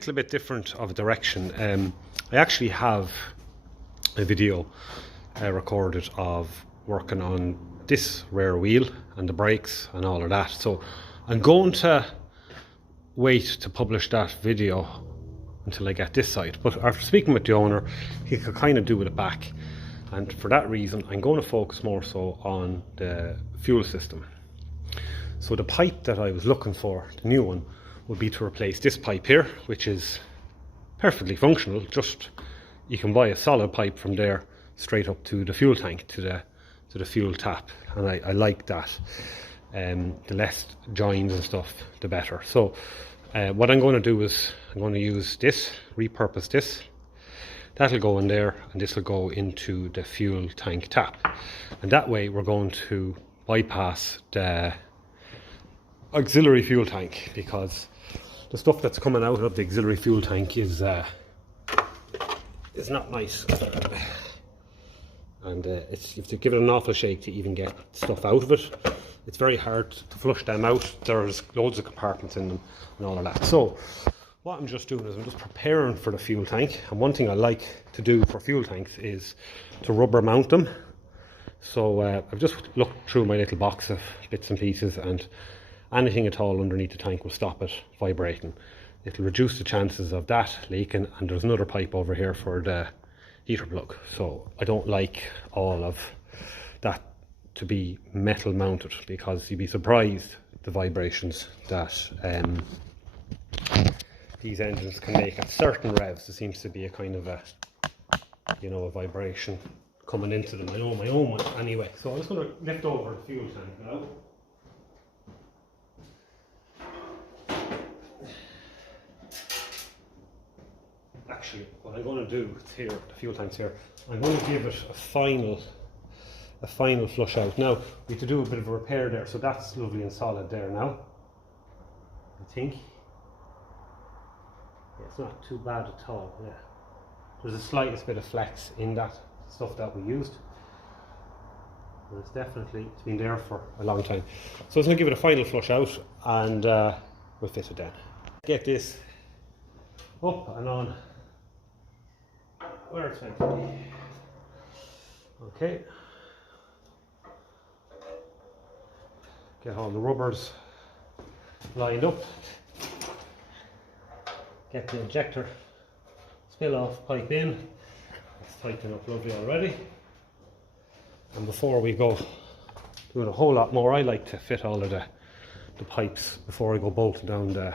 little bit different of a direction. I actually have a video recorded of working on this rear wheel and the brakes and all of that. So I'm going to wait to publish that video until I get this side. But after speaking with the owner, he could kind of do with it back. And for that reason, I'm going to focus more so on the fuel system. So the pipe that I was looking for, the new one, would be to replace this pipe here, which is perfectly functional. Just you can buy a solid pipe from there straight up to the fuel tank, to the fuel tap, and I like that. The less joins and stuff, the better. So what I'm going to do is I'm going to use this, repurpose this. That'll go in there, and this will go into the fuel tank tap, and that way we're going to bypass the auxiliary fuel tank, because the stuff that's coming out of the auxiliary fuel tank is not nice, and you have to give it an awful shake to even get stuff out of it. It's very hard to flush them out. There's loads of compartments in them and all of that. So what I'm just doing is I'm just preparing for the fuel tank, and one thing I like to do for fuel tanks is to rubber mount them. So I've just looked through my little box of bits and pieces, and anything at all underneath the tank will stop it vibrating. It'll reduce the chances of that leaking, and there's another pipe over here for the heater plug. So I don't like all of that to be metal mounted, because you'd be surprised the vibrations that these engines can make at certain revs. There seems to be a kind of a, you know, a vibration coming into them. I know my own one anyway. So I'm just going to lift over the fuel tank now. Actually, what I'm going to do here, the fuel tank's here, I'm going to give it a final flush out. Now we have to do a bit of a repair there, so that's lovely and solid there now, I think. Yeah, it's not too bad at all. Yeah, there's the slightest bit of flex in that stuff that we used, and it's been there for a long time. So I'm going to give it a final flush out, and we'll fit it down. Get this up and on where it's meant to be. Okay. Get all the rubbers lined up. Get the injector spill off pipe in. It's tightened up lovely already. And before we go doing a whole lot more, I like to fit all of the pipes before I go bolting down the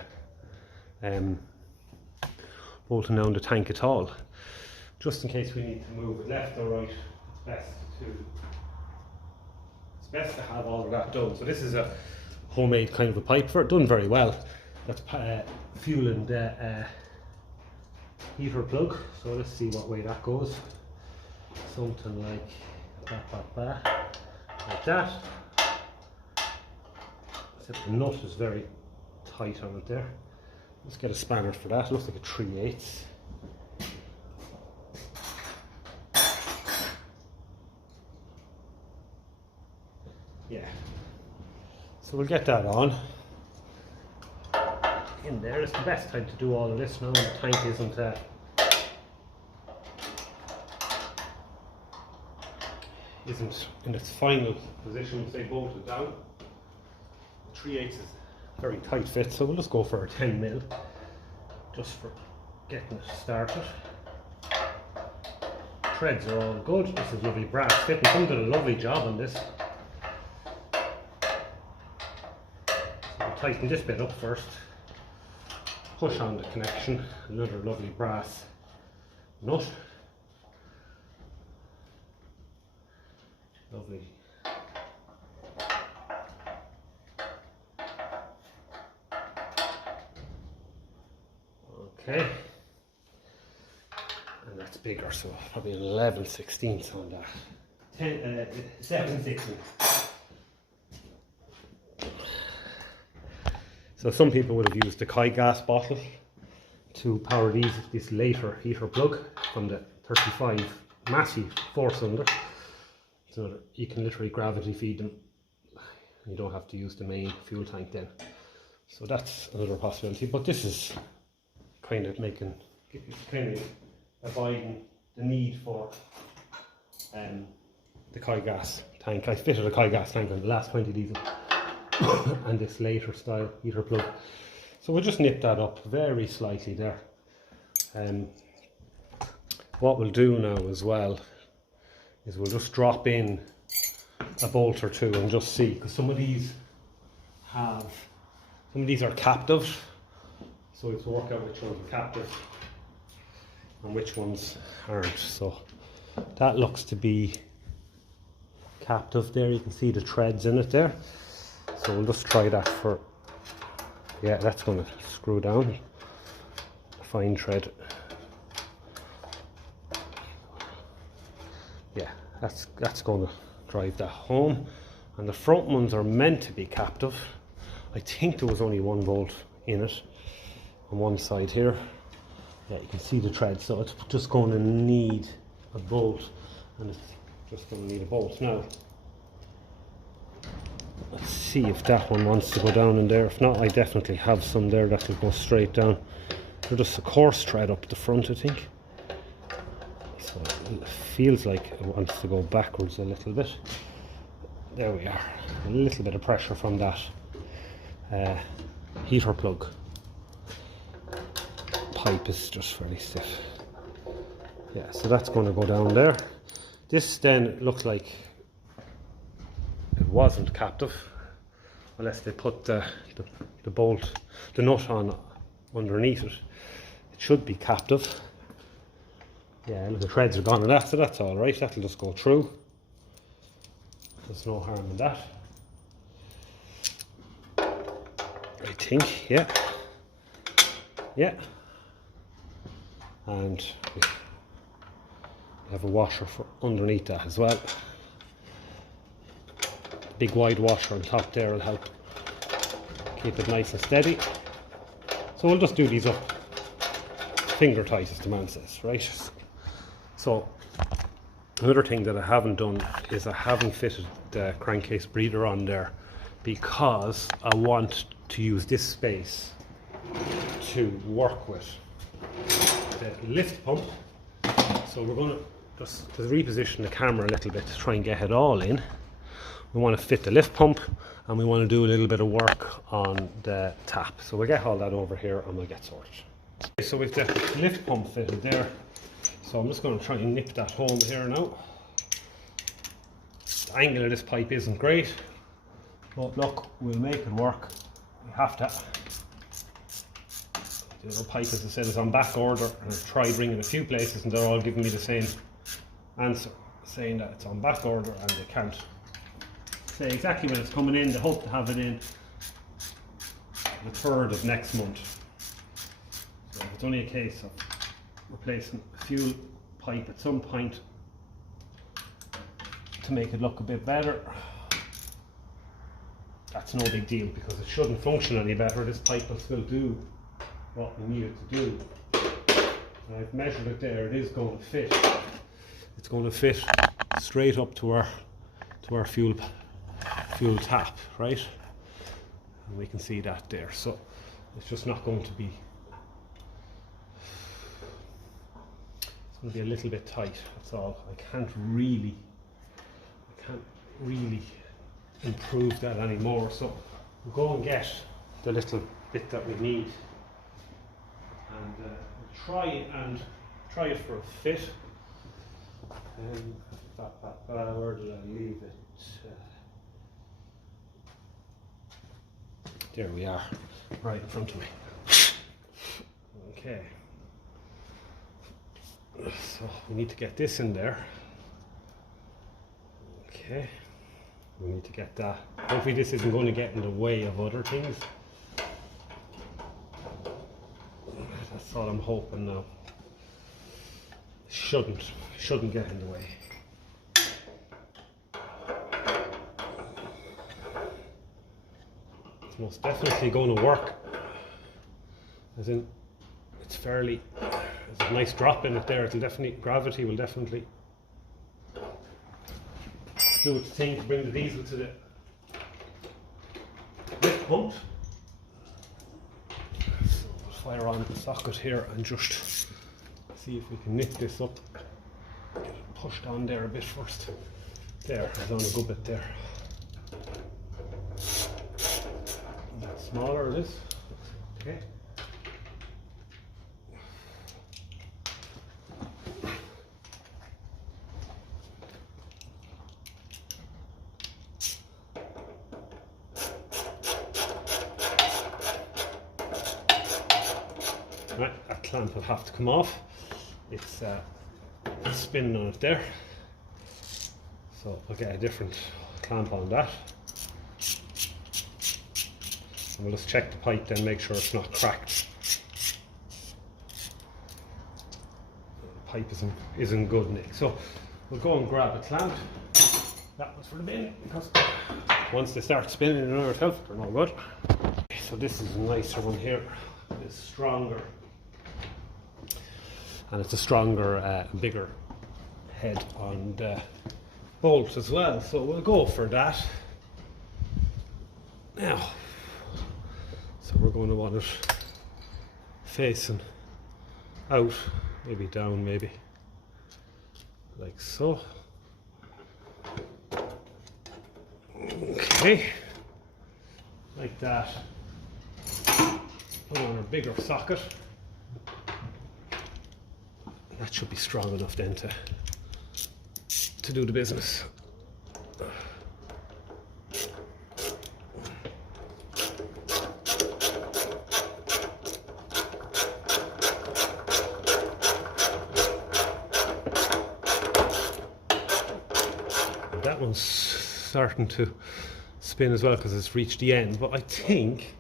tank at all. Just in case we need to move it left or right, it's best to have all of that done. So this is a homemade kind of a pipe, done very well. That's fueling the heater plug. So let's see what way that goes. Something like that. Except the nut is very tight on it there. Let's get a spanner for that. It looks like a 3/8. Yeah, so we'll get that on in there. It's the best time to do all of this now, and the tank isn't in its final position, say bolted down. 3/8 is very tight fit, so we'll just go for a 10mm just for getting it started. Threads are all good. This is lovely brass fitting. Someone did a lovely job on this. Tighten this bit up first, push on the connection, another lovely brass nut, lovely. Okay, and that's bigger, so probably an 11/16 on that. 7/16. So some people would have used the Kai gas bottle to power this later heater plug from the 35 massive 4-cylinder. So that you can literally gravity feed them. You don't have to use the main fuel tank then. So that's another possibility, but this is kind of avoiding the need for the Kai gas tank. I fitted a Kai gas tank on the last 20 diesel and this later style heater plug. So we'll just nip that up very slightly there. What we'll do now as well is we'll just drop in a bolt or two and just see, because some of these are captive, so we have to work out which ones are captive and which ones aren't. So that looks to be captive there. You can see the threads in it there. So we'll just try that for, yeah, that's going to screw down. Fine thread. Yeah, that's going to drive that home. And the front ones are meant to be captive. I think there was only one bolt in it on one side here. Yeah, you can see the thread, so it's just going to need a bolt, and it's just going to need a bolt. Now, let's see if that one wants to go down in there. If not, I definitely have some there that will go straight down. They're just a coarse thread up the front, I think. So it feels like it wants to go backwards a little bit. There we are. A little bit of pressure from that heater plug. Pipe is just very stiff. Yeah, so that's going to go down there. This then looks like it wasn't captive, unless they put the bolt, the nut on underneath it. It should be captive. Yeah, look, the threads are gone in that, so that's all right. That'll just go through. There's no harm in that, I think. Yeah, yeah. And we have a washer for underneath that as well. Big wide washer on top there will help keep it nice and steady. So we'll just do these up finger tight, as the man says, right? So another thing that I haven't done is I haven't fitted the crankcase breather on there, because I want to use this space to work with the lift pump. So we're going to just reposition the camera a little bit to try and get it all in. We want to fit the lift pump, and we want to do a little bit of work on the tap. So we'll get all that over here and we'll get sorted. Okay, so we've got the lift pump fitted there. So I'm just going to try and nip that home here now. The angle of this pipe isn't great, but look, we'll make it work. We have to. The other pipe, as I said, is on back order, and I've tried ringing a few places and they're all giving me the same answer, saying that it's on back order and they can't say exactly when it's coming in. They hope to have it in the 3rd of next month. So it's only a case of replacing a fuel pipe at some point to make it look a bit better. That's no big deal, because it shouldn't function any better. This pipe will still do what we need it to do. And I've measured it there. It is going to fit. It's going to fit straight up to our fuel tap, right? And we can see that there. So it's just not going to be. It's going to be a little bit tight. That's all. I can't really improve that anymore. So we'll go and get the little bit that we need, and we'll try it for a fit. Where did I leave it? There we are, right in front of me. Okay. So we need to get this in there. Okay. We need to get that. Hopefully this isn't going to get in the way of other things. That's all I'm hoping now. Shouldn't get in the way. It's most definitely going to work. As in, it's fairly, there's a nice drop in it there. It'll definitely, gravity will definitely do its thing to bring the diesel to the lift pump. So we'll fire on the socket here and just see if we can nip this up. Get it pushed on there a bit first. There, it's on a good bit there. Smaller it is. Okay. Right, that clamp will have to come off. It's spinning on it there. So I'll get a different clamp on that. And we'll just check the pipe then, make sure it's not cracked. The pipe isn't good, Nick. So we'll go and grab a clamp. That one's for the bin, because once they start spinning in another itself, they're not good. So this is a nicer one here. It's stronger. And it's a stronger, bigger head on the bolt as well. So we'll go for that. Now, so we're going to want it facing out, maybe down, maybe like so. Okay, like that. Put on our bigger socket. That should be strong enough then to do the business. That one's starting to spin as well because it's reached the end, but I think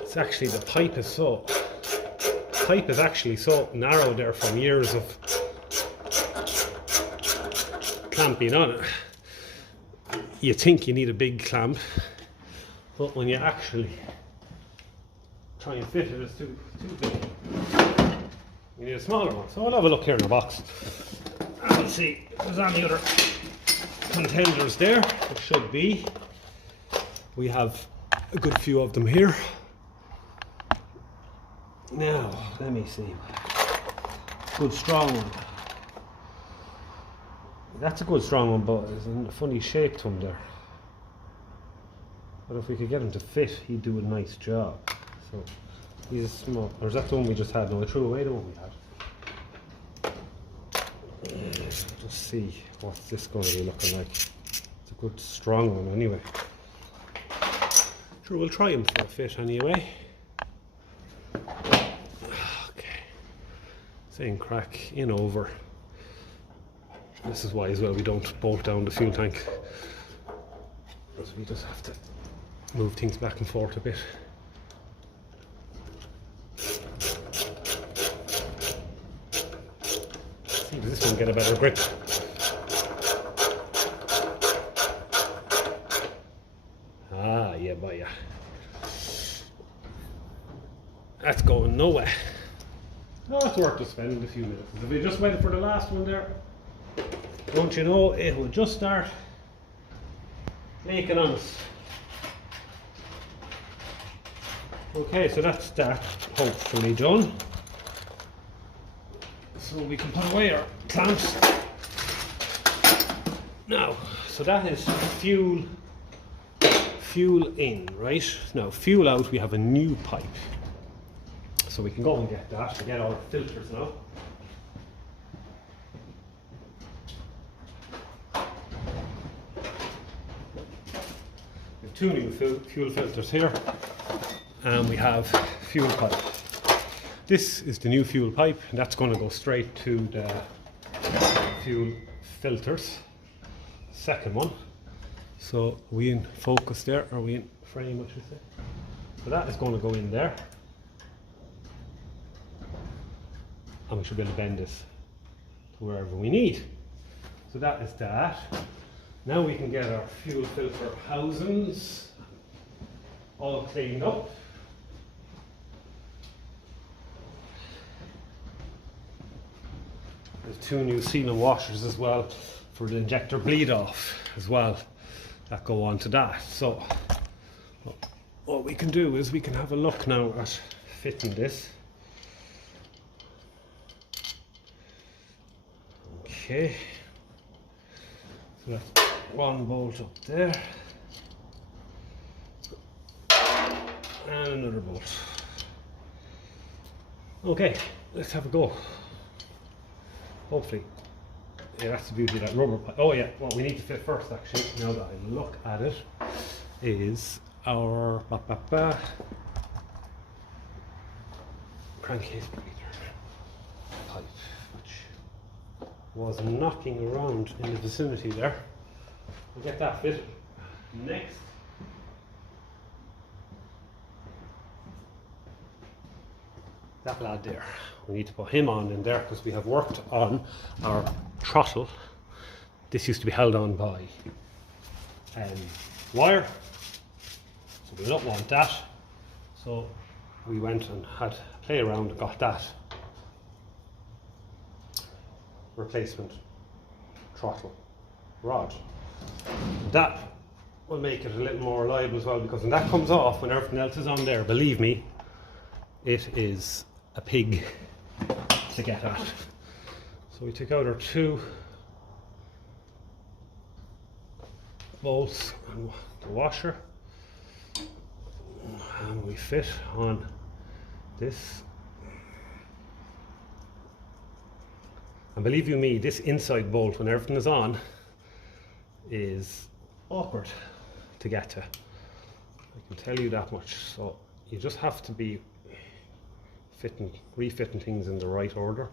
it's actually the pipe is actually so narrow there from years of clamping on it. You think you need a big clamp, but when you actually try and fit it, it's too big. You need a smaller one. So I'll have a look here in the box and we'll see if there's any other contenders there. There should be. We have a good few of them here. Now, let me see. Good strong one. That's a good strong one, but it's in a funny shaped one there. But if we could get him to fit, he'd do a nice job. So he's small. Or is that the one we just had? No, I threw away the one we had. Just see what's this going to be looking like. It's a good strong one anyway. Sure, we'll try him for a fit anyway. Okay. Same crack in over. This is why as well we don't bolt down the fuel tank. So we just have to move things back and forth a bit. See, does this one get a better grip? Ah, yeah, but yeah. That's going nowhere. No, it's worth just spending a few minutes. If we just waited for the last one there, don't you know, it will just start flaking on us. Okay, so that's that hopefully done. So we can put away our clamps. Now, so that is fuel in, right? Now, fuel out, we have a new pipe. So we can go and get that, get our filters now. We have two new fuel filters here, and we have fuel pipe. This is the new fuel pipe, and that's going to go straight to the fuel filters. Second one. So are we in focus there? Are we in frame, I should say? So that is going to go in there. And we should be able to bend this to wherever we need. So that is that. Now we can get our fuel filter housings all cleaned up. There's two new sealant washers as well for the injector bleed off as well that go on to that. So we can do is we can have a look now at fitting this. Okay, so that's one bolt up there and another bolt. Okay, let's have a go. Hopefully, yeah, that's the beauty of that rubber pipe. Oh yeah, what we need to fit first, actually, now that I look at it, is our crankcase breather pipe, which was knocking around in the vicinity there. We'll get that fitted next. That lad there, we need to put him on in there because we have worked on our throttle. This used to be held on by wire, so we don't want that. So we went and had a play around and got that replacement throttle rod. That will make it a little more reliable as well, because when that comes off, when everything else is on there, believe me, it is a pig to get at. So we took out our 2 bolts and the washer, and we fit on this. And believe you me, this inside bolt, when everything is on, is awkward to get to. I can tell you that much. So you just have to be refitting things in the right order.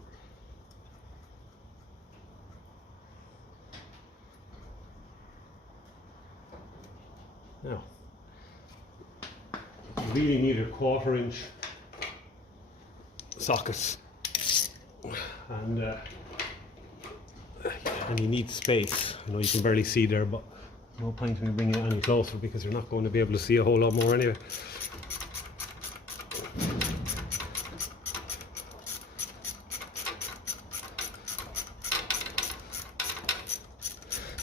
Now, you really need a 1/4 inch sockets, and you need space. I know you can barely see there, but no point in bringing it any closer because you're not going to be able to see a whole lot more anyway.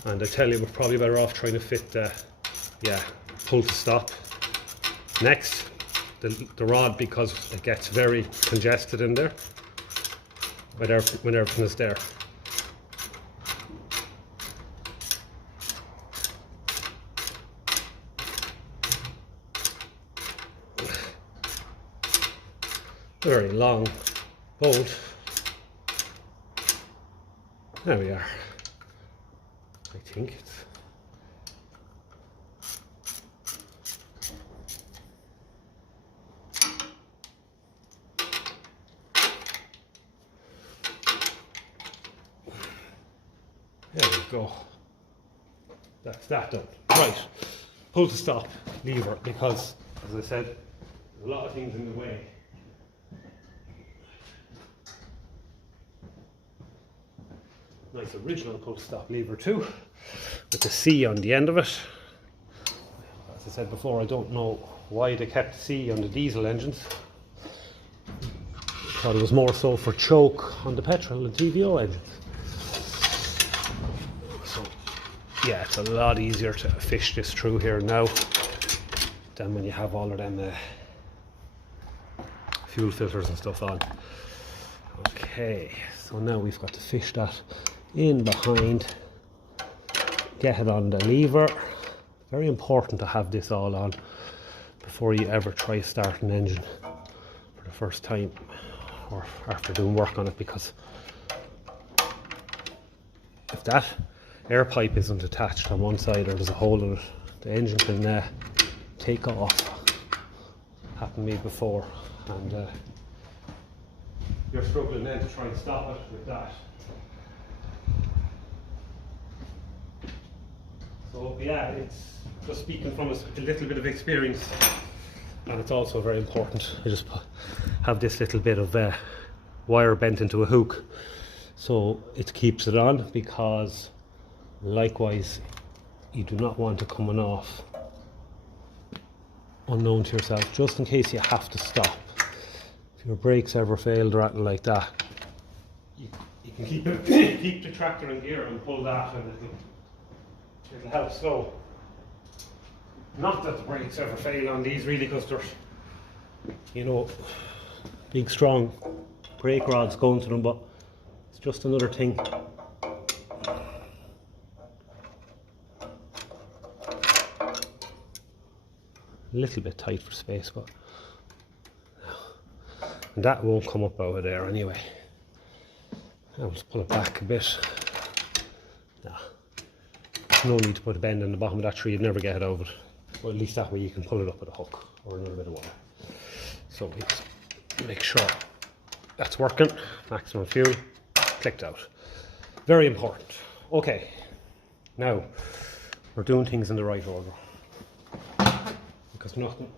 And I tell you, we're probably better off trying to fit the pull to stop next, the rod, because it gets very congested in there when everything is there. A very long bolt. There we are. I think it's there we go. That's that done. Right. Pull to stop lever, because as I said, there's a lot of things in the way. Nice original pull to stop lever too, with the C on the end of it. As I said before, I don't know why they kept C on the diesel engines. I thought it was more so for choke on the petrol and TVO engines. So yeah, it's a lot easier to fish this through here now than when you have all of them fuel filters and stuff on. Okay, so now we've got to fish that in behind, get it on the lever. Very important to have this all on before you ever try to start an engine for the first time or after doing work on it, because if that air pipe isn't attached on one side or there's a hole in it, the engine can take off. Happened to me before, and you're struggling then to try and stop it with that. So yeah, it's just speaking from a little bit of experience, and it's also very important. I just have this little bit of wire bent into a hook, so it keeps it on, because likewise you do not want it coming off unknown to yourself, just in case you have to stop. If your brakes ever failed or anything like that, you can keep the tractor in gear and pull that, and it'll help slow. Not that the brakes ever fail on these really, because they're, you know, big strong brake rods going to them, but it's just another thing. A little bit tight for space, but and that won't come up out of there anyway. I'll just pull it back a bit. Nah. No need to put a bend in the bottom of that tree, you'd never get it out of it. Well, at least that way you can pull it up with a hook or another bit of wire. So we just make sure that's working. Maximum fuel, clicked out. Very important. Okay, now we're doing things in the right order, because nothing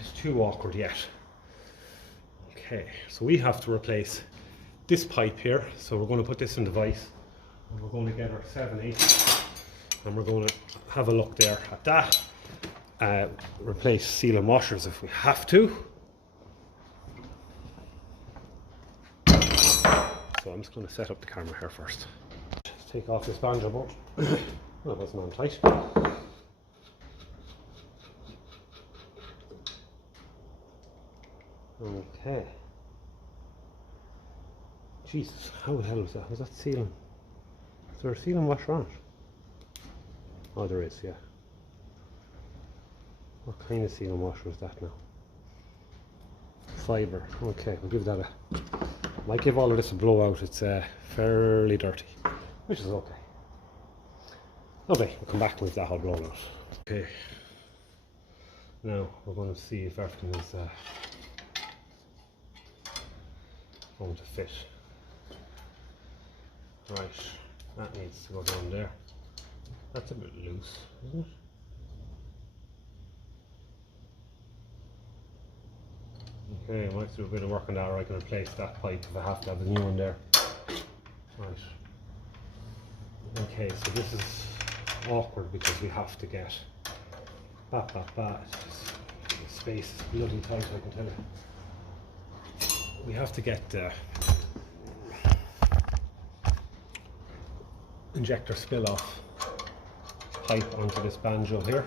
is too awkward yet. Okay, so we have to replace this pipe here. So we're going to put this in the vise, and we're going to get our 7/8, and we're going to have a look there at that. Replace seal and washers if we have to. So I'm just going to set up the camera here first. Just take off this banjo bolt. Well, it wasn't on tight. Okay. Jesus, how the hell was that? Was that sealing? Is there a sealing washer on it? Oh, there is, yeah. What kind of sealing washer is that now? Fibre. Okay, we'll give that a... Might give all of this a blowout. It's fairly dirty, which is okay. Okay, we'll come back with that whole blown out. Okay. Now we're going to see if everything is going to fit. Right, that needs to go down there. That's a bit loose, isn't it? Okay, I might do a bit of work on that, or I can replace that pipe if I have to have a new one there. Right. Okay, so this is awkward because we have to get that. The space is bloody tight, I can tell you. We have to get the injector spill off pipe onto this banjo here.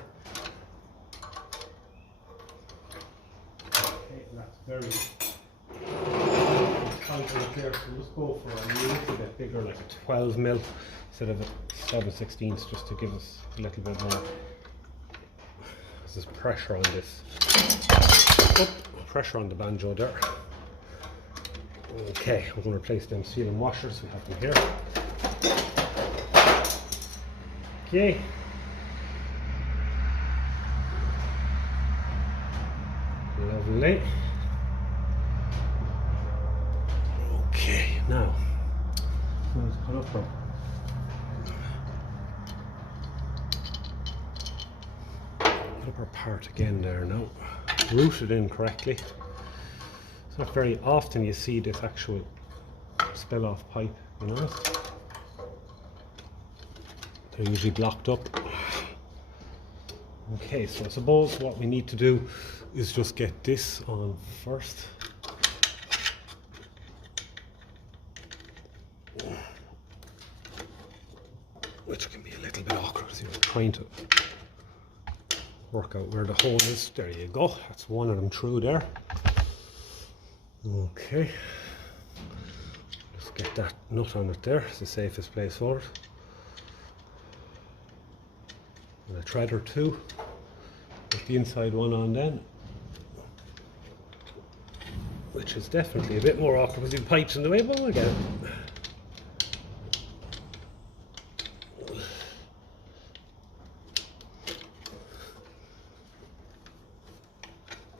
Okay, that's very tight right there, so let's go for a little bit bigger, like a 12mm instead of a 7/16, just to give us a little bit more. There's pressure on this. Oh, pressure on the banjo there. Okay, we're going to replace them seal and washers. We have them here. Okay. Lovely. Okay, now let's put up our part again there now. Root it in correctly. It's not very often you see this actual spill off pipe, you know. They're usually blocked up. Okay, so I suppose what we need to do is just get this on first. Which can be a little bit awkward, so you're trying to work out where the hole is. There you go, that's one of them through there. Okay, just get that nut on it there, it's the safest place for it. And a thread or two. Get the inside one on then, which is definitely a bit more awkward with the pipes in the way, but we'll get it.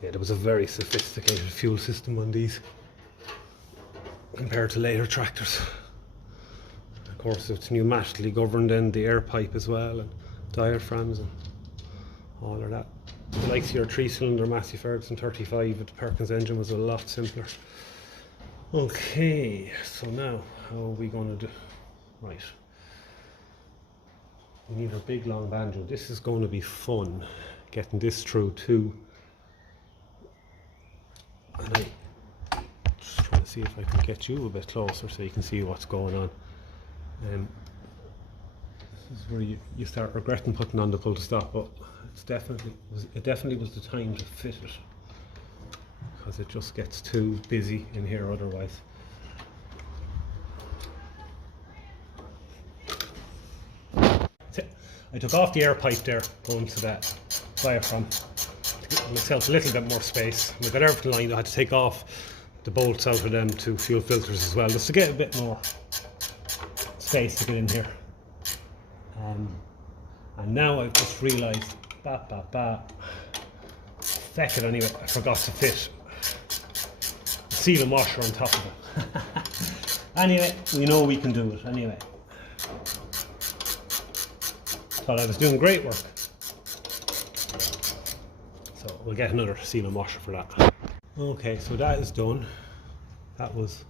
Yeah, there was a very sophisticated fuel system on these compared to later tractors. Of course, it's pneumatically governed, and the air pipe as well, and diaphragms and all of that. The likes of your 3-cylinder Massey Ferguson 35 with the Perkins engine was a lot simpler. Okay, so now how are we going to do? Right, we need our big long banjo. This is going to be fun, getting this through too. And I'm just trying to see if I can get you a bit closer so you can see what's going on. This is where you start regretting putting on the pull to stop, but it definitely was the time to fit it, because it just gets too busy in here otherwise. I took off the air pipe there going to that diaphragm to give myself a little bit more space. We've got everything lined. I had to take off the bolts out of them to fuel filters as well, just to get a bit more space to get in here. And now I've just realised, feck it anyway, I forgot to fit a sealing washer on top of it. Anyway, we know we can do it anyway. Thought I was doing great work. So we'll get another sealing washer for that. Okay, so that is done. That was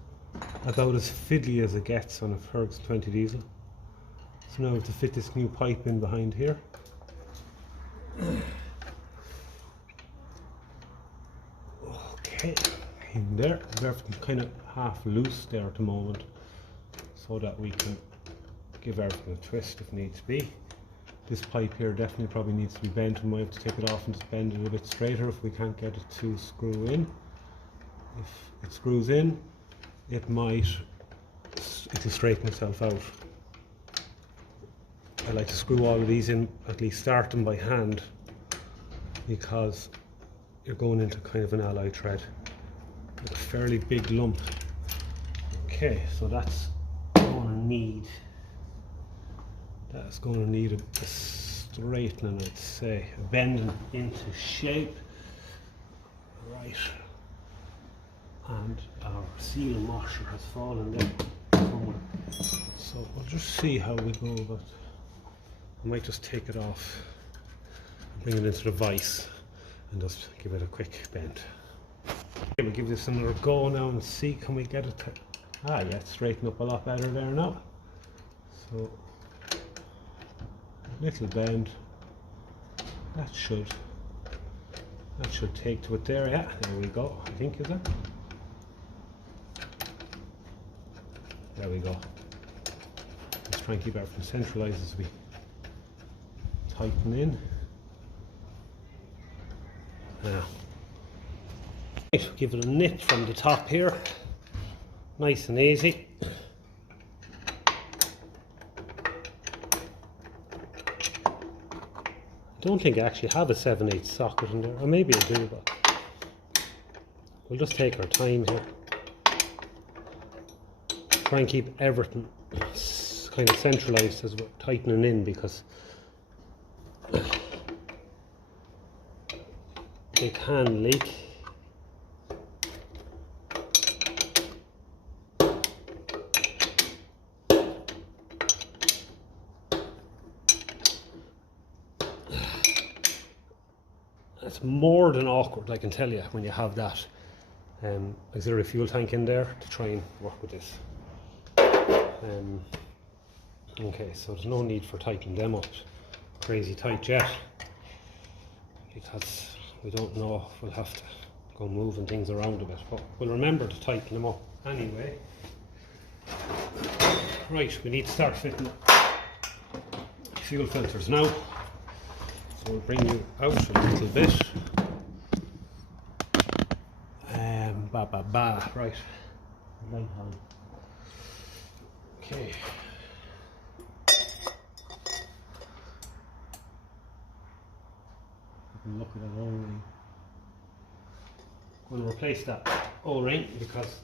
about as fiddly as it gets on a Ferguson 20 diesel. So now we have to fit this new pipe in behind here. Okay, in there. Everything's kind of half loose there at the moment, so that we can give everything a twist if needs be. This pipe here definitely probably needs to be bent. We might have to take it off and just bend it a bit straighter if we can't get it to screw in. If it screws in, it'll straighten itself out. I like to screw all of these in, at least start them by hand, because you're going into kind of an alloy thread with a fairly big lump. Okay, so that's going to need a straightening, I'd say, a bending into shape. Right, and our sealing washer has fallen down somewhere, so we'll just see how we go about. I might just take it off and bring it into the vise and just give it a quick bend. Okay, we'll give this another go now and see, can we get it to, yeah, it's straightened up a lot better there now. So little bend, that should take to it there. Yeah, there we go, I think, is it? There we go. Let's try and keep everything centralised as we tighten in. Now, give it a nip from the top here, nice and easy. I don't think I actually have a 7/8 socket in there, or maybe I do, but we'll just take our time here. Try and keep everything kind of centralised as we're tightening in, because they can leak. It's more than awkward, I can tell you, when you have that auxiliary fuel tank in there to try and work with this. Okay, so there's no need for tightening them up crazy tight yet, because we don't know if we'll have to go moving things around a bit, but we'll remember to tighten them up anyway. Right, we need to start fitting fuel filters now. So we'll bring you out a little bit. Right. Light on. Okay. You can look at that O-ring. I'm going to replace that O-ring because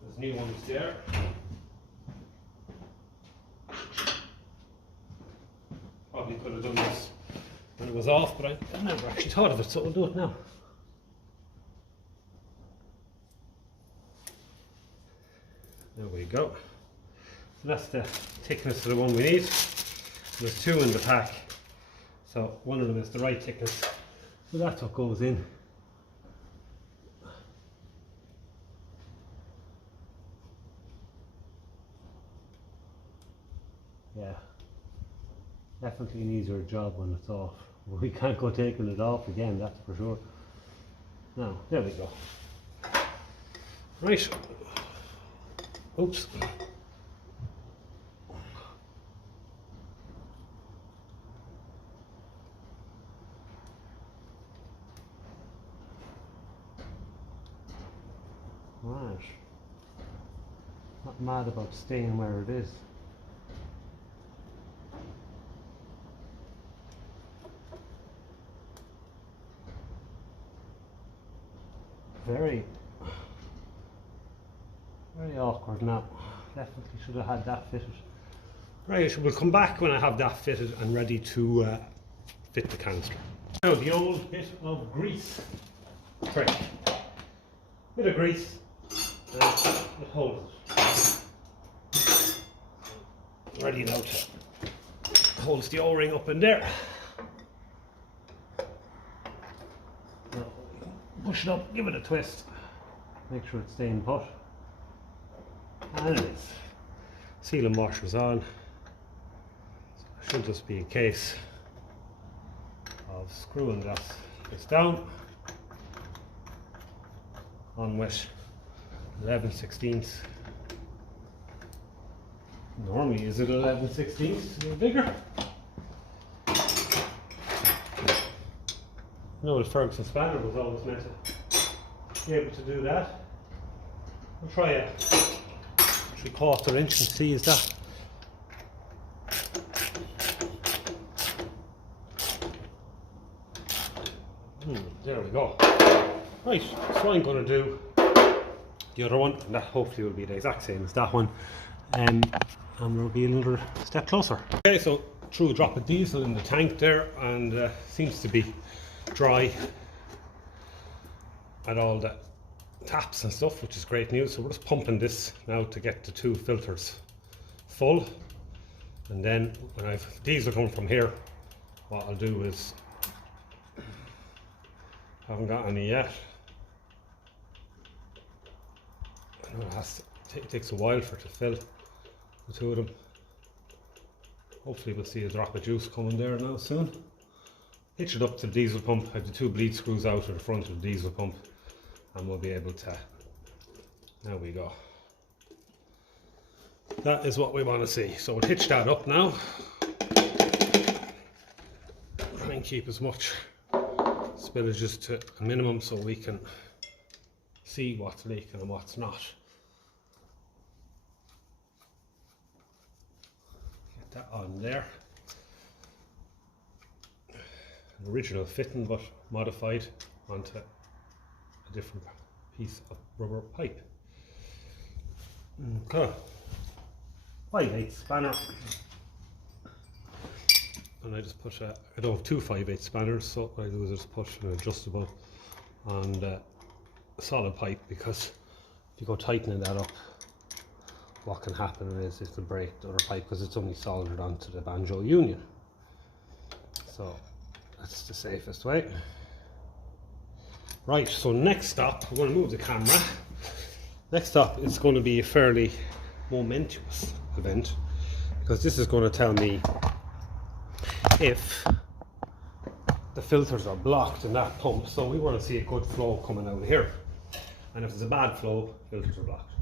there's new ones there. Probably could have done this when it was off, but I never actually thought of it, so we'll do it now. There we go. So that's the thickness of the one we need. There's two in the pack, so one of them is the right thickness. So that's what goes in. Yeah, definitely an easier job when it's off. We can't go taking it off again, that's for sure. Now, there we go. Right. Oops. Right. Not mad about staying where it is. Very awkward now. Definitely should have had that fitted. Right, we'll come back when I have that fitted and ready to fit the canister. Now the old bit of grease trick. Bit of grease and it holds it. Ready now to holds the O-ring up in there. Now, push it up, give it a twist. Make sure it's staying put. And it is. Sealing washer's on. So it should just be a case of screwing this down on with 11/16. Normally is it 11/16? A little bigger. No, the Ferguson spanner was always meant to be able to do that. We'll try a 3/4 inch and see is that. There we go. Right, so I'm going to do the other one, and that hopefully will be the exact same as that one, and we'll be a little step closer. Okay, so threw a drop of diesel in the tank there, and seems to be dry at all the taps and stuff, which is great news. So we're just pumping this now to get the 2 filters full, and then when I've diesel coming from here, what I'll do is, haven't got any yet. I know it takes a while for it to fill, the 2 of them. Hopefully we'll see a drop of juice coming there now soon. Hitch it up to the diesel pump. I have the 2 bleed screws out of the front of the diesel pump, and we'll be able to, there we go. That is what we want to see. So we'll hitch that up now. Try and keep as much spillages to a minimum so we can see what's leaking and what's not. Get that on there. An original fitting but modified onto a different piece of rubber pipe. Okay. 5/8 spanner. And I just put I don't have 2 5/8 spanners, so what I do is just put an adjustable and a solid pipe, because if you go tightening that up, what can happen is it'll break the other pipe because it's only soldered onto the banjo union. So that's the safest way. Right, so next stop, we're going to move the camera. Next stop is going to be a fairly momentous event, because this is going to tell me if the filters are blocked in that pump. So we want to see a good flow coming out of here, and if there's a bad flow, filters are blocked.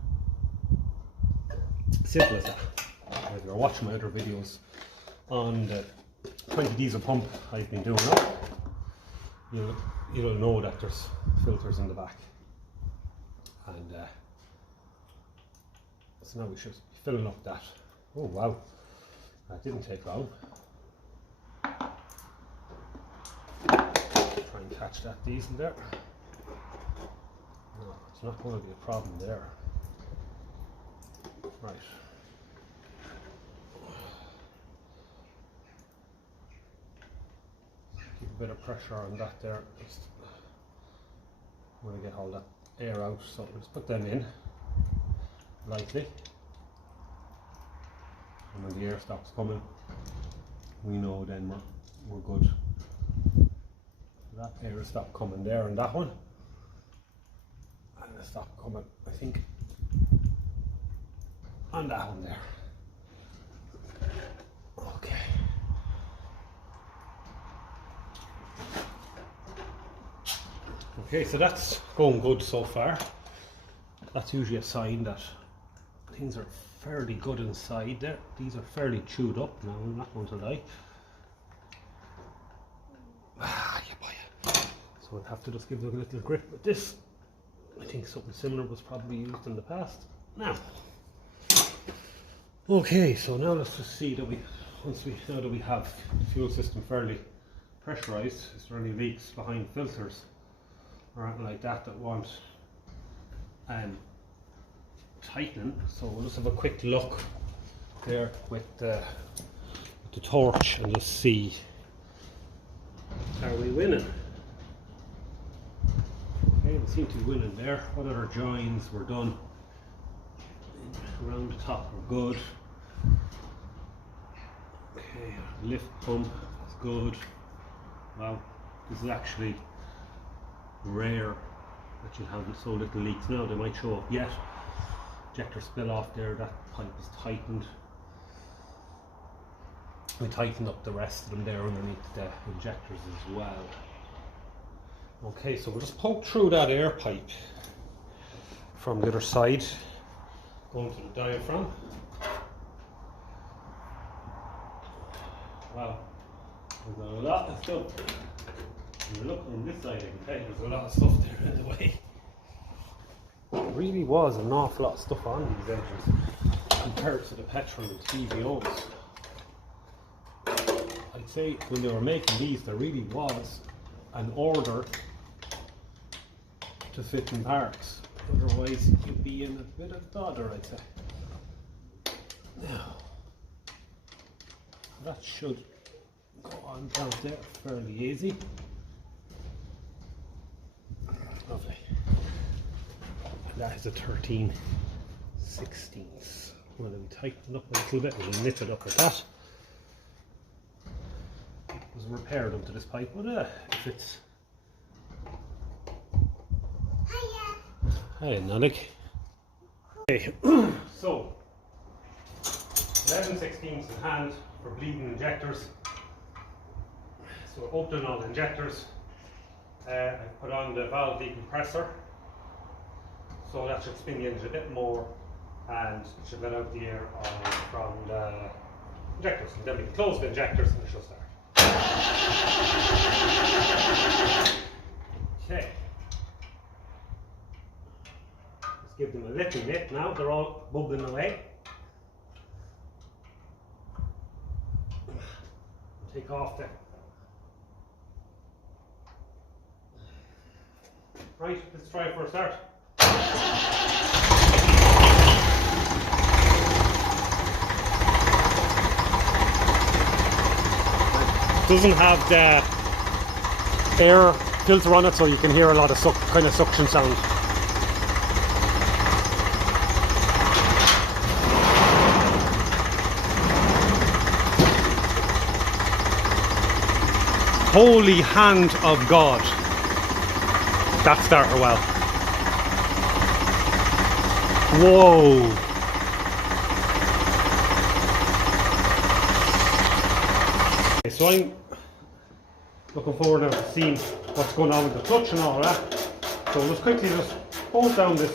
Simple as that. If you're watching my other videos on the 20 diesel pump I've been doing up, you'll know that there's filters in the back, and so now we should be filling up that. Oh wow, that didn't take long. Try and catch that diesel there. No, it's not going to be a problem there. Right. Keep a bit of pressure on that there. Just want to get all that air out, so we'll just put them in lightly. And when the air stops coming, we know then we're good. That air stopped coming there and that one, and it stopped coming, I think, on that one there. Okay. Okay, so that's going good so far. That's usually a sign that things are fairly good inside there. These are fairly chewed up now, I'm not going to lie. So I'll have to just give it a little grip with this. I think something similar was probably used in the past. Now, okay, so now let's just see that now that we have the fuel system fairly pressurized, is there any leaks behind filters or anything like that that want tightening? So we'll just have a quick look there with the torch and just see, are we winning? Okay, we seem to be winning there. What other joins were done around the top are good. Okay, lift pump is good. Wow, this is actually rare that you have so little leaks. Now they might show up yet. Injector spill off there, that pipe is tightened. We tightened up the rest of them there underneath the injectors as well. Okay, so we'll just poke through that air pipe from the other side, going to the diaphragm. Wow, we've got a lot of stuff. When you look on this side, I can tell you there's a lot of stuff there in the way. There really was an awful lot of stuff on these engines compared to the petrol and TVOs. I'd say when they were making these, there really was an order to fit in parts. Otherwise, you'd be in a bit of bother, I'd say. Now, that should go on down there fairly easy. Lovely. That is a 13/16. Well, we tighten it up a little bit, we'll knit it up with that. There's a repair done to this pipe, but if it's... Hi, Nanik. Okay, so 11/16 in hand for bleeding injectors. So open all the injectors. I've put on the valve decompressor, so that should spin the engine a bit more and it should let out the air from the injectors. And then we can close the injectors and it should start. Okay. Let's give them a little bit now, they're all bubbling away. Take off the... Right, let's try it for a start. Doesn't have the air filter on it, so you can hear a lot of kind of suction sound. Holy hand of God. That started well. Whoa. Okay, so I'm looking forward now to seeing what's going on with the clutch and all that. So let's quickly just hold down this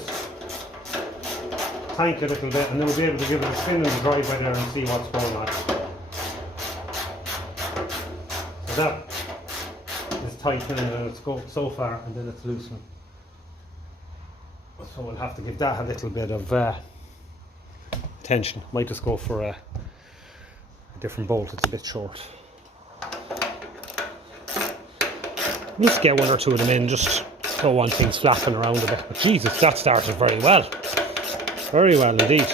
tank a little bit and then we'll be able to give it a spin in the driveway there and see what's going on. So that tightening and it's go so far and then it's loosening. So we'll have to give that a little bit of tension. Might just go for a different bolt, it's a bit short. Just get one or two of them in, just don't want things flapping around a bit. But Jesus, that started very well. Very well indeed.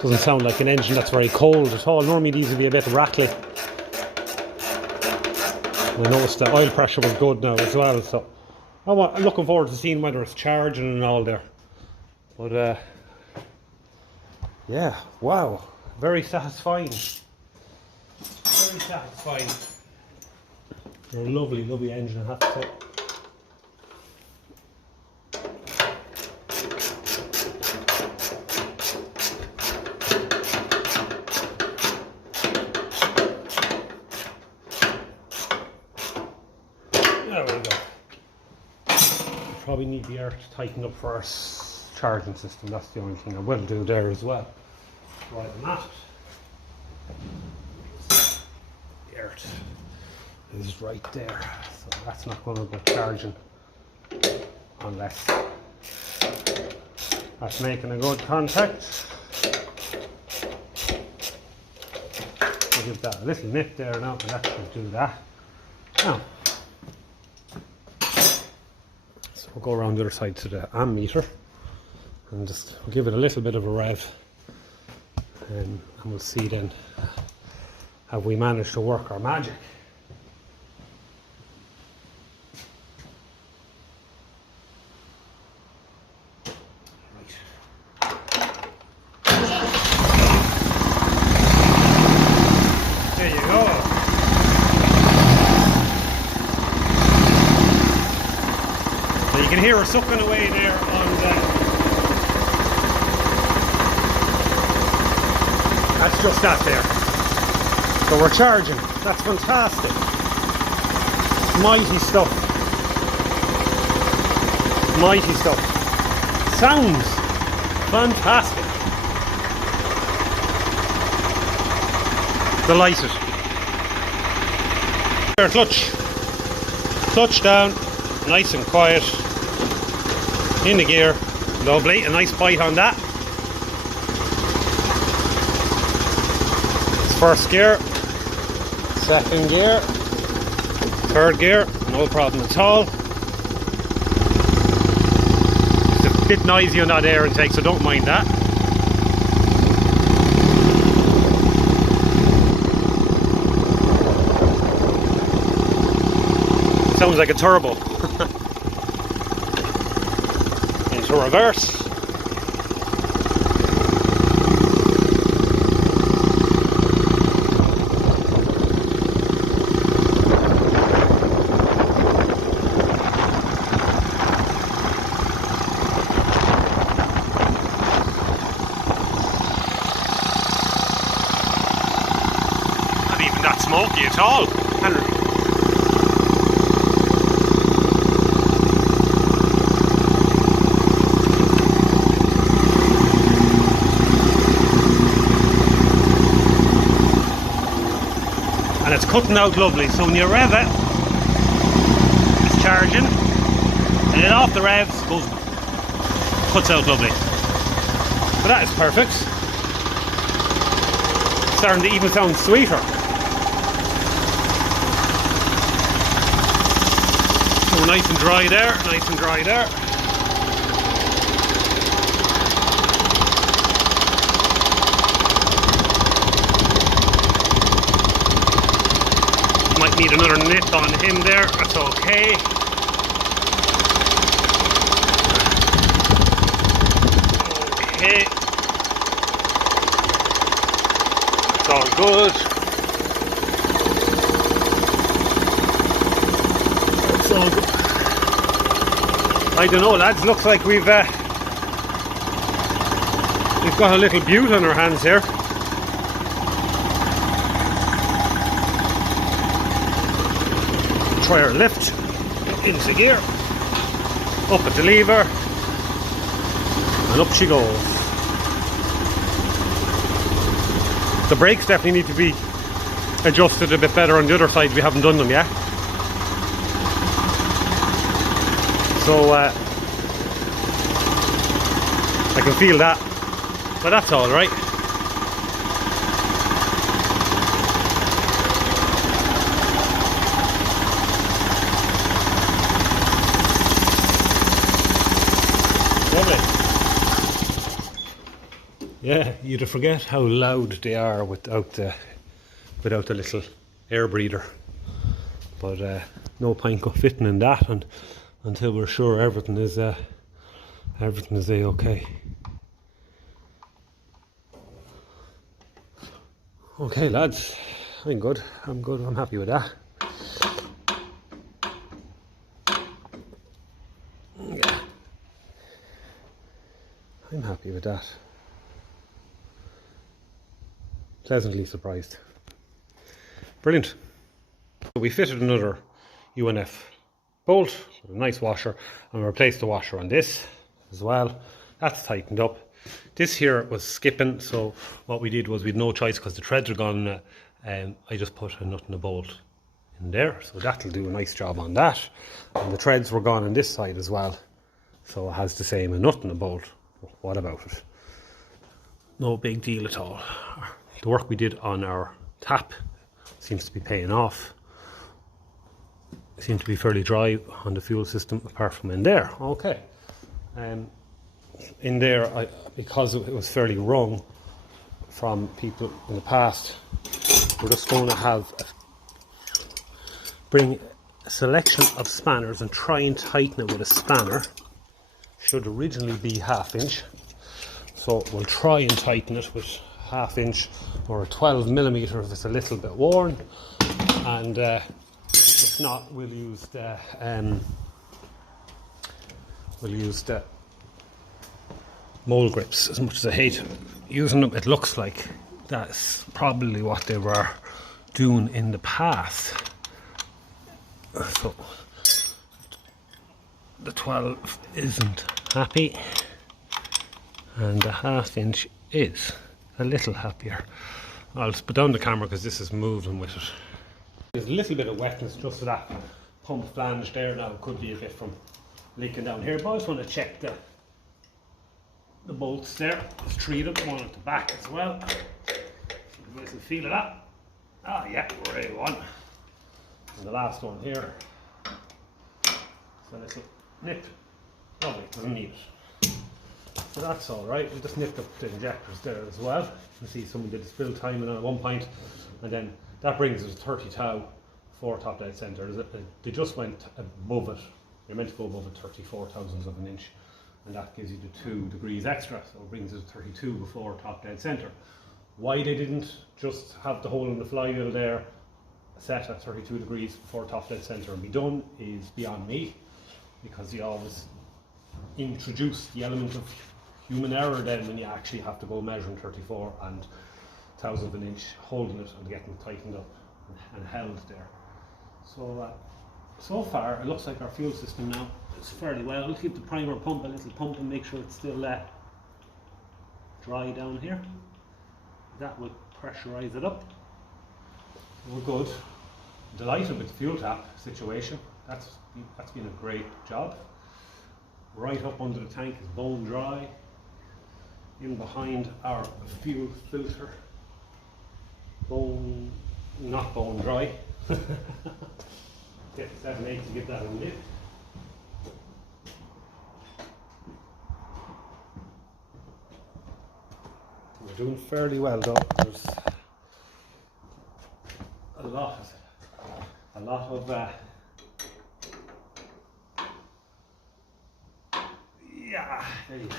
Doesn't sound like an engine that's very cold at all. Normally these would be a bit rattly. I noticed the oil pressure was good now as well, so I'm looking forward to seeing whether it's charging and all there. But yeah, wow, very satisfying. Very satisfying. They're a lovely, lovely engine, I have to say. There we go. Probably need the air to tighten up for our charging system. That's the only thing I will do there as well. Right on that. The earth is right there, so that's not going to go charging unless that's making a good contact. I'll give that a little nip there now, and that should do that. Now, so we'll go around the other side to the ammeter and just give it a little bit of a rev, and we'll see then have we managed to work our magic. There you go. So you can hear her sucking away there on the... That's just that there. So we're charging. That's fantastic. Mighty stuff. Mighty stuff. Sounds fantastic. Delighted. There, clutch. Clutch down. Nice and quiet. In the gear. Lovely. A nice bite on that. First gear, second gear, third gear, no problem at all. It's a bit noisy on that air intake, so don't mind that. Sounds like a turbo. Into reverse. Not smoky at all, Henry. And it's cutting out lovely, so when you rev it, it's charging, and then off the revs cuts out lovely. So that is perfect. Starting to even sound sweeter. Nice and dry there, nice and dry there. Might need another nip on him there, that's okay. Okay. It's all good. It's all good. I don't know, lads, looks like we've got a little beaut on our hands here. Try our lift into gear, up at the lever, and up she goes. The brakes definitely need to be adjusted a bit better on the other side. We haven't done them yet. So I can feel that, but that's all right. Lovely. Yeah, you'd forget how loud they are without the little air breather. But no point go fitting in that, and until we're sure everything is a-okay. Okay, lads, I'm good. I'm happy with that. Yeah, I'm happy with that. Pleasantly surprised. Brilliant. We fitted another UNF bolt with a nice washer, and we replaced the washer on this as well. That's tightened up. This here was skipping, so what we did was we had no choice because the threads are gone. I just put a nut and a bolt in there, so that'll do a nice job on that. And the threads were gone on this side as well, So it has the same and nothing about what about it? No big deal at all. The work we did on our tap seems to be paying off. It seemed to be fairly dry on the fuel system apart from in there. Okay. In there, because it was fairly wrong from people in the past, we're just going to bring a selection of spanners and try and tighten it with a spanner. Should originally be 1/2 inch, so we'll try and tighten it with 1/2 inch or a 12mm if it's a little bit worn, and if not, we'll use the mole grips. As much as I hate using them, it looks like that's probably what they were doing in the past. So the 12 isn't happy, and the 1/2 inch is a little happier. I'll put down the camera because this is moving with it. There's a little bit of wetness just for that pump flange there now. It could be a bit from leaking down here, but I just want to check the bolts there. There's 3 of them, one at the back as well. You guys can feel of that. Ah, yeah, we're A1. And the last one here. So little nip. Lovely, doesn't need it. So that's alright. We just nipped up the injectors there as well. You can see someone did the spill timing on at one point, and then that brings us 30 thou for top dead centre. They just went above it. You're meant to go above it 34 thousandths of an inch, and that gives you the 2 degrees extra, so it brings us 32 before top dead centre. Why they didn't just have the hole in the flywheel there set at 32 degrees before top dead centre and be done is beyond me, because you always introduce the element of human error then when you actually have to go measuring 34 and thousandth of an inch, holding it and getting it tightened up and held there. So so far it looks like our fuel system now is fairly well. I'll keep the primer pump a little pump and make sure it's still dry down here. That will pressurise it up. We're good. Delighted with the fuel tap situation. That's been a great job. Right up under the tank is bone dry. In behind our fuel filter, not bone dry. Get 7/8 to give that a nip. We're doing fairly well though. There's a lot of yeah, there you go.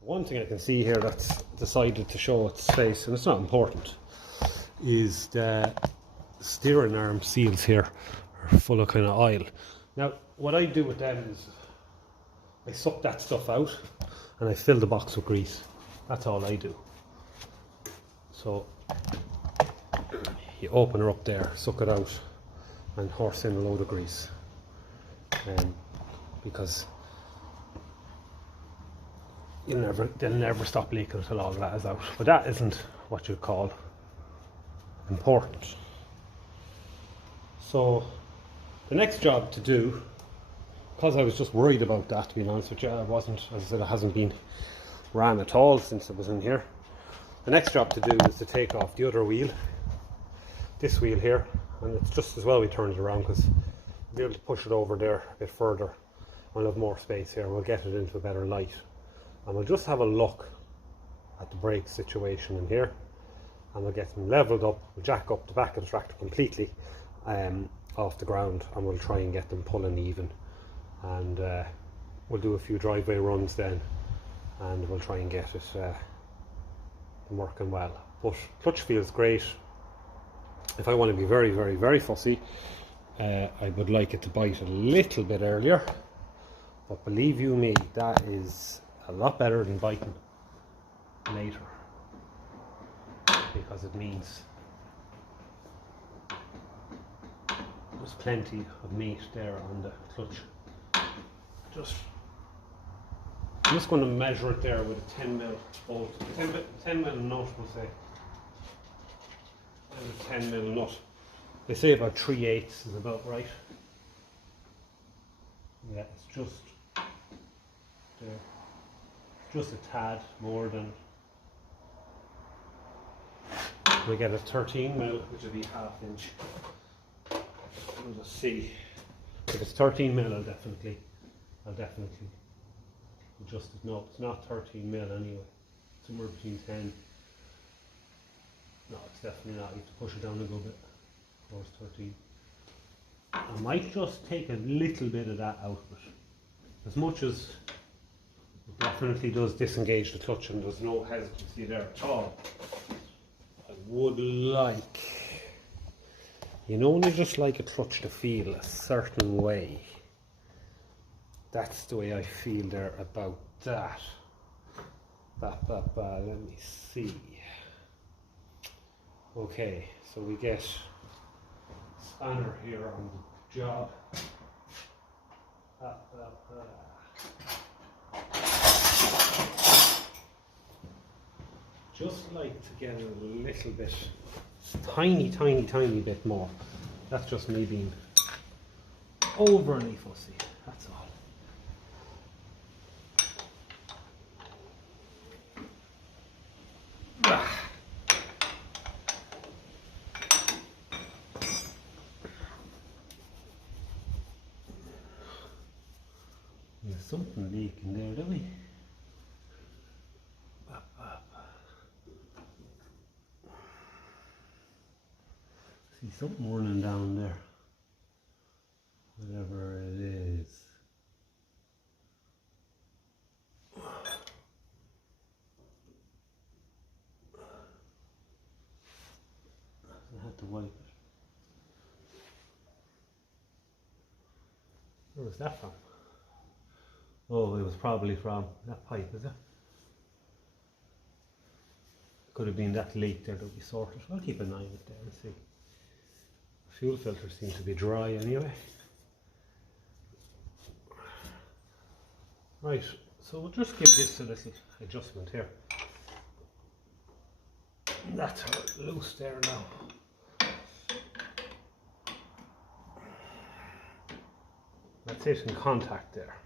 One thing I can see here that's decided to show its face, and it's not important, is the steering arm seals here are full of kind of oil. Now what I do with them is I suck that stuff out and I fill the box with grease. That's all I do. So you open her up there, suck it out and horse in a load of grease, because they'll never stop leaking until all that is out. But that isn't what you'd call important. So the next job to do, because I was just worried about that, to be honest with you, I wasn't, as I said, it hasn't been ran at all since it was in here. The next job to do is to take off the other wheel, this wheel here, and it's just as well we turn it around because we'll be able to push it over there a bit further. We'll have more space here, we'll get it into a better light, and we'll just have a look at the brake situation in here, and we'll get them leveled up. We'll jack up the back of the tractor completely off the ground, and we'll try and get them pulling even, and we'll do a few driveway runs then, and we'll try and get it working well. But clutch feels great. If I want to be very, very, very fussy, I would like it to bite a little bit earlier, but believe you me, that is a lot better than biting later, because it means there's plenty of meat there on the clutch. I'm just going to measure it there with a 10mm bolt, 10mm nut, we'll say, and a 10mm nut. They say about 3/8 is about right. Yeah, it's just there. Just a tad more than. We get a 13mm, which will be ½ inch. We'll just see. If it's 13mm, I'll definitely adjust it. No, it's not 13mm anyway. Somewhere between 10. No, it's definitely not. You have to push it down a good bit. Of course, 13. I might just take a little bit of that out of it. As much as it definitely does disengage the clutch and there's no hesitancy there at all. I would like, you only just like a clutch to feel a certain way. That's the way I feel there about that. Let me see. Okay, so we get spanner here on the job. Just like to get a little bit, tiny bit more. That's just me being overly fussy, that's all. There's something leaking there, don't we? See something running down there. Whatever it is. I had to wipe it. Where was that from? Oh, it was probably from that pipe, is it? Could have been that leak there that we sorted. I'll keep an eye on it there and see. The fuel filters seem to be dry anyway. Right, so we'll just give this a little adjustment here. That's loose there now. That's it in contact there.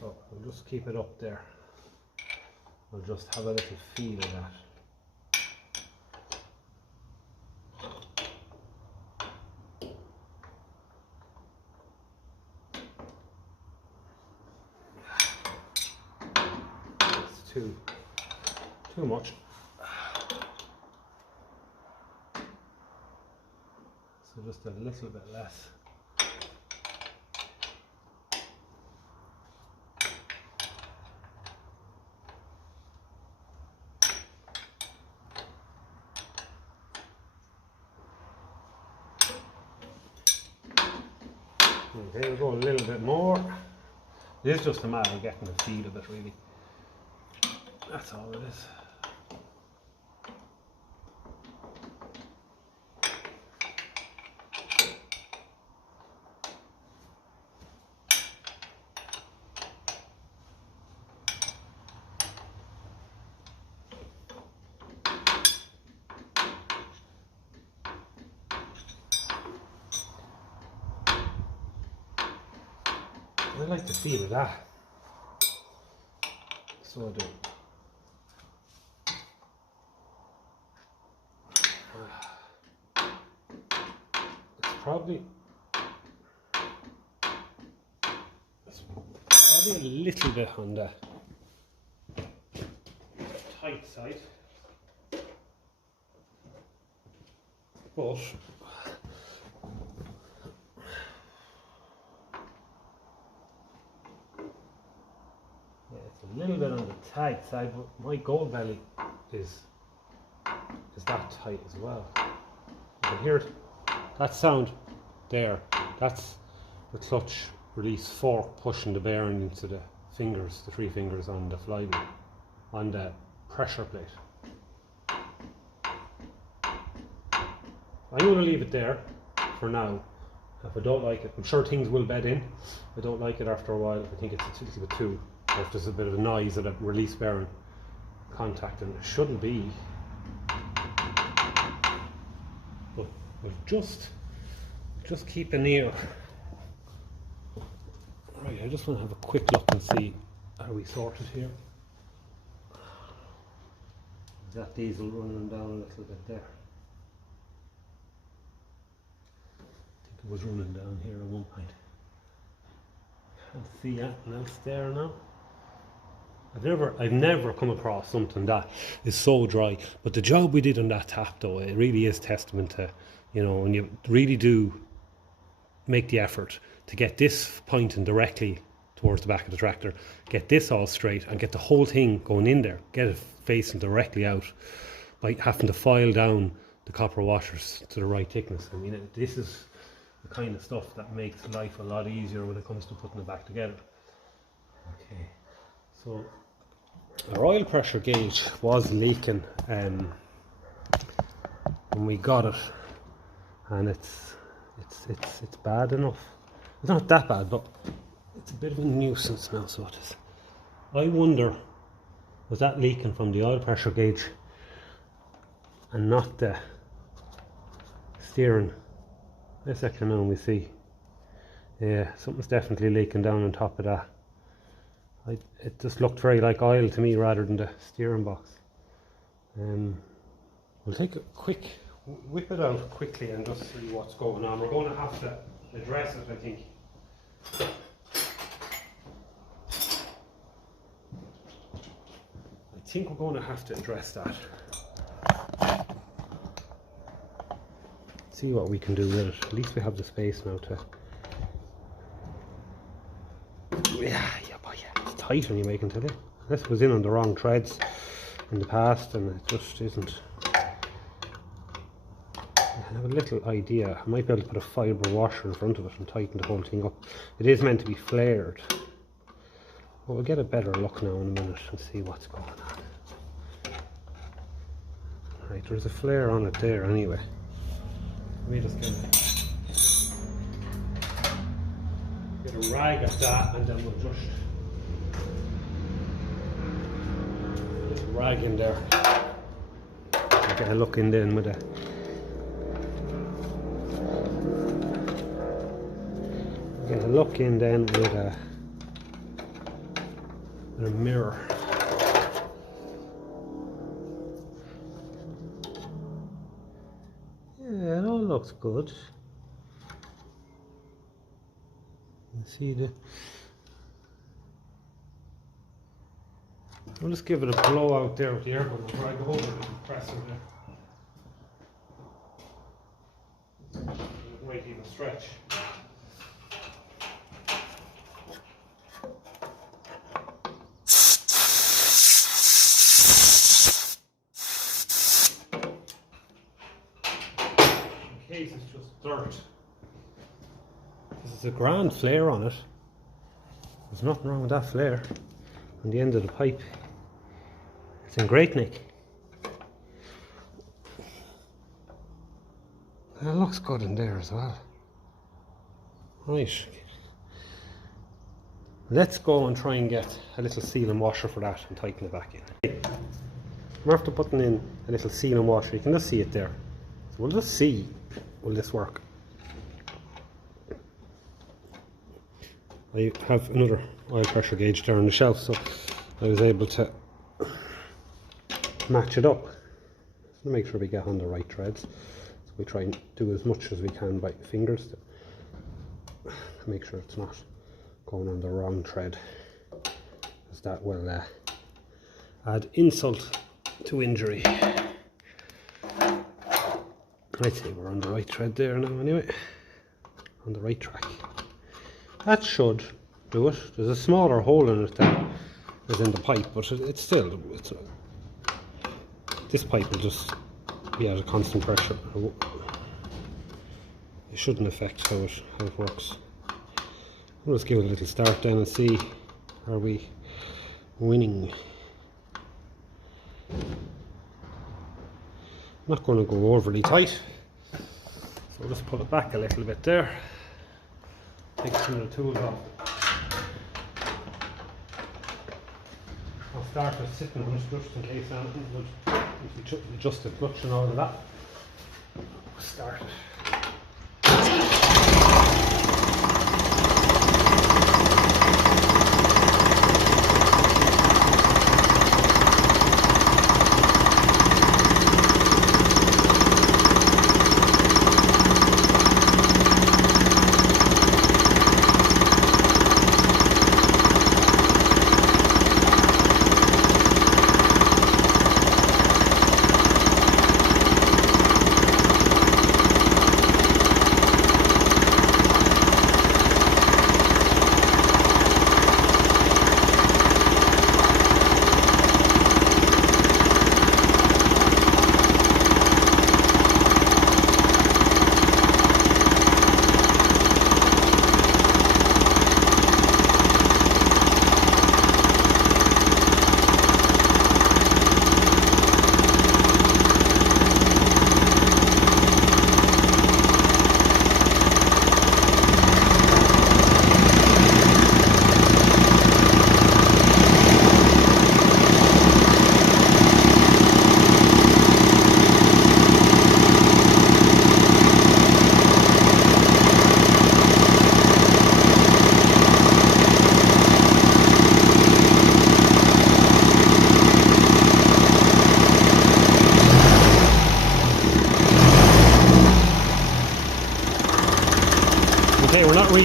So we'll just keep it up there. We'll just have a little feel of that. It's too much. So just a little bit less. Okay, we'll go a little bit more. It is just a matter of getting the feel of it, really. That's all it is. I like the feel of that. So I do. It's probably a little bit on the tight side, but a little bit on the tight side, but my gold belly is that tight as well. You can hear it. That sound there, that's the clutch release fork pushing the bearing into the fingers, the 3 fingers on the flywheel, on the pressure plate. I'm going to leave it there for now. If I don't like it, I'm sure things will bed in. If I don't like it after a while, I think it's a little bit too, or if there's a bit of a noise at a release bearing contact, and it shouldn't be. But we'll just keep an ear Right, I just want to have a quick look and see, are we sorted here? Is that diesel running down a little bit there? I think it was running down here at one point. Can't see anything else there now. I've never come across something that is so dry. But the job we did on that tap though, it really is testament to, you know, when you really do make the effort to get this pointing directly towards the back of the tractor, get this all straight and get the whole thing going in there, get it facing directly out, by having to file down the copper washers to the right thickness. I mean, this is the kind of stuff that makes life a lot easier when it comes to putting it back together. Okay, so our oil pressure gauge was leaking when we got it, and it's bad enough. It's not that bad, but it's a bit of a nuisance now, so it is. I wonder, was that leaking from the oil pressure gauge and not the steering? This section now we see, yeah, something's definitely leaking down on top of that. It just looked very like oil to me rather than the steering box. We'll take a quick whip it out quickly and just see what's going on. We're going to have to address it, I think. I think we're going to have to address that. See what we can do with it. At least we have the space now to. Yeah, it's tight when you're making today. This was in on the wrong threads in the past, and it just isn't. I have a little idea. I might be able to put a fibre washer in front of it and tighten the whole thing up. It is meant to be flared, but we'll get a better look now in a minute and see what's going on. Right, there's a flare on it there anyway. Let me just get a rag at that, and then we'll just put a rag in there. I'll get a look in then with a mirror. Yeah, it all looks good. You see the. I'll just give it a blow out there with the air gun before I go over the compressor there. It might even stretch. In case it's just dirt. This is a grand flare on it. There's nothing wrong with that flare on the end of the pipe. It's in great nick. And it looks good in there as well. Right. Let's go and try and get a little sealing washer for that and tighten it back in. I'm after putting in a little sealing washer. You can just see it there. So we'll just see, will this work? I have another oil pressure gauge there on the shelf, so I was able to match it up to make sure we get on the right threads. So we try and do as much as we can by fingers to make sure it's not going on the wrong thread, as that will add insult to injury. I'd say we're on the right thread there now anyway, on the right track. That should do it. There's a smaller hole in it than is in the pipe, but it's still, this pipe will just be at a constant pressure. It shouldn't affect how it works. We'll just give it a little start then and see, are we winning? I'm not going to go overly tight, so we'll just pull it back a little bit there. Take some of the tools off. I'll start with sitting on it just in case anything, but if we adjust the clutch and all of that, we'll start it.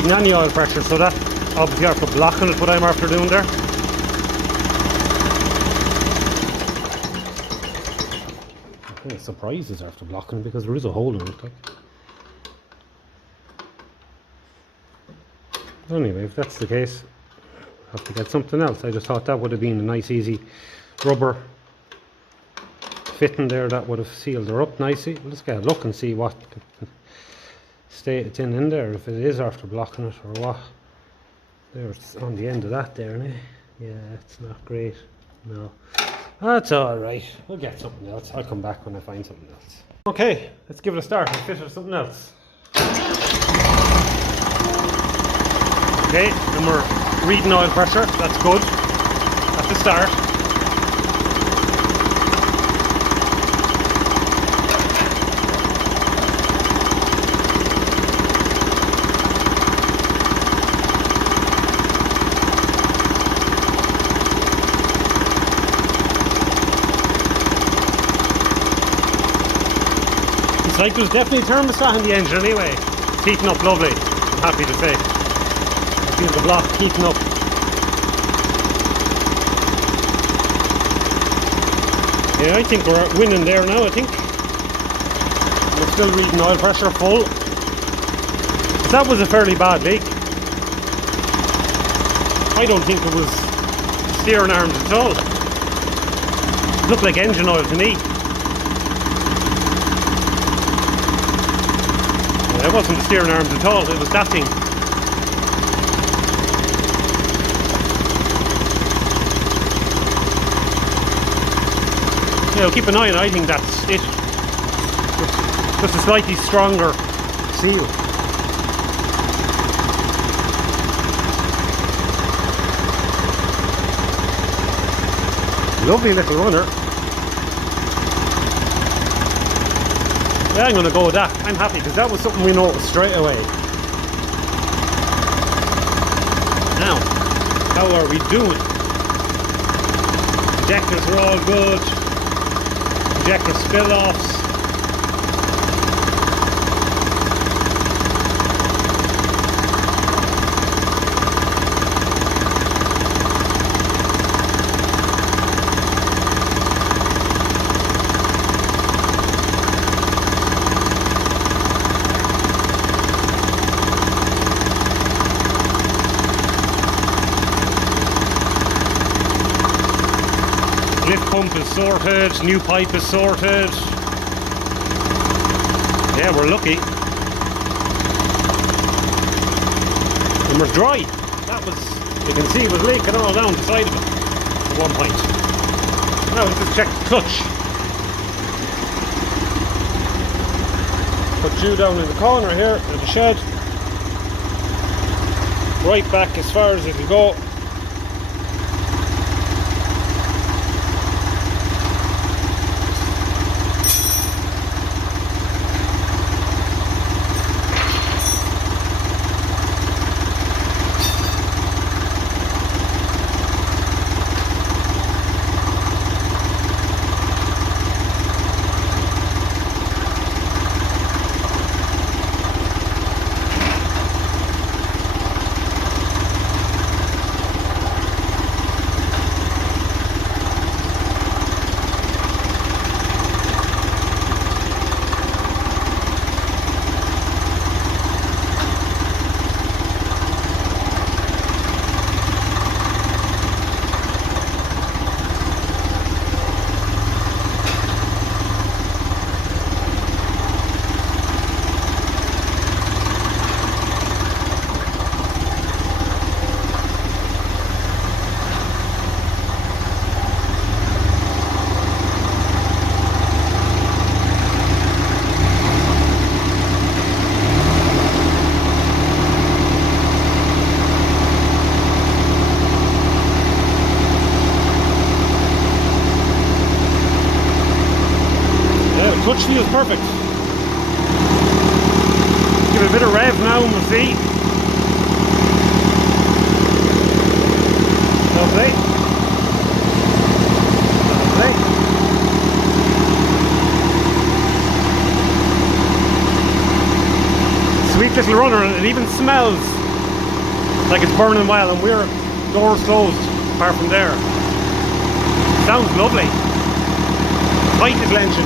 reading any oil pressure, so that obviously after blocking it, what I'm after doing there. I think it's surprises after blocking it because there is a hole in it. Like. Anyway, if that's the case, I have to get something else. I just thought that would have been a nice easy rubber fitting there that would have sealed her up nicely. Let's get a look and see what state it's in there, if it is after blocking it or what. There's on the end of that there, eh? Yeah, it's not great. No, that's alright. We'll get something else. I'll come back when I find something else. Okay, let's give it a start and fit it something else. Okay, and we're reading oil pressure. That's good. That's the start. It's like there's definitely a thermostat in the engine anyway. It's heating up lovely, I'm happy to say. I feel the block heating up. Yeah, I think we're winning there now, I think. We're still reading oil pressure full. That was a fairly bad leak. I don't think it was steering arms at all. It looked like engine oil to me. It wasn't the steering arms at all, it was that thing. You know, keep an eye on it, I think that's it. Just a slightly stronger seal. Lovely little runner. Yeah, I'm going to go with that. I'm happy because that was something we noticed straight away. Now, how are we doing? Injectors are all good. Injector spill-offs. Lift pump is sorted, new pipe is sorted. Yeah, we're lucky. And we're dry. That was, you can see it was leaking all down the side of it at one point. Now let's just check the clutch. Put you down in the corner here of the shed. Right back as far as it can go. Clutch feels perfect. Give it a bit of rev now and we'll see. Lovely. Lovely. Sweet little runner, and it even smells like it's burning well, and we're doors closed apart from there. Sounds lovely. Tight little engine.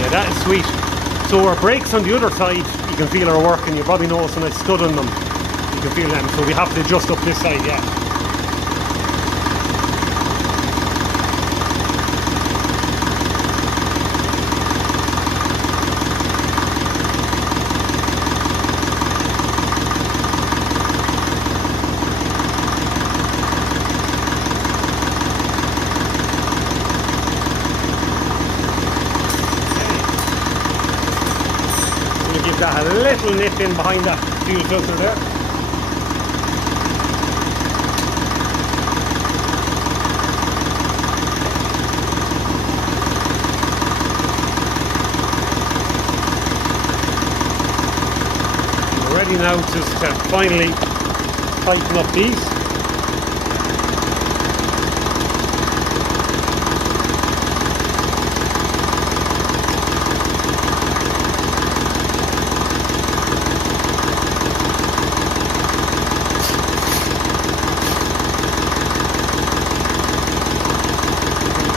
Yeah, that is sweet. So our brakes on the other side, you can feel are working. You probably noticed when I stood on them, you can feel them. So we have to adjust up this side, yeah. Give that a little nip in behind that fuel filter there. We're ready now just to finally tighten up these.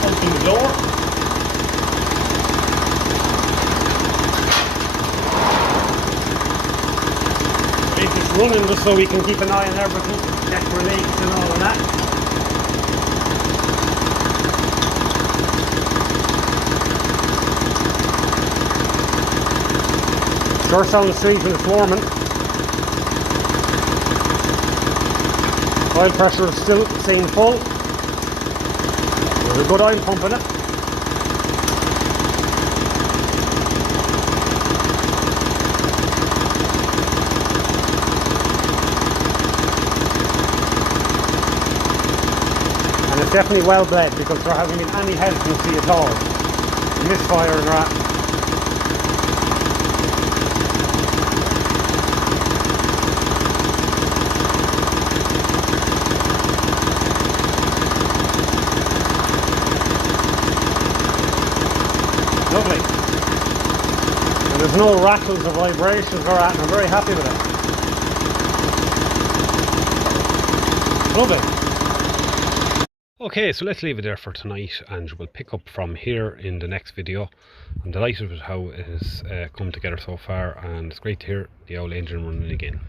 Open the door. Make this running just so we can keep an eye on everything, check for leaks and all of that. Sure sounds sweet when it's warming. Oil pressure is still staying full. There's a good oil pump in it. And it's definitely well bled because there hasn't been any hesitancy at all. Misfire and that. Lovely. And there's no rattles or vibrations or that, and I'm very happy with it. Lovely. Okay, so let's leave it there for tonight, and we'll pick up from here in the next video. I'm delighted with how it has come together so far, and it's great to hear the old engine running again.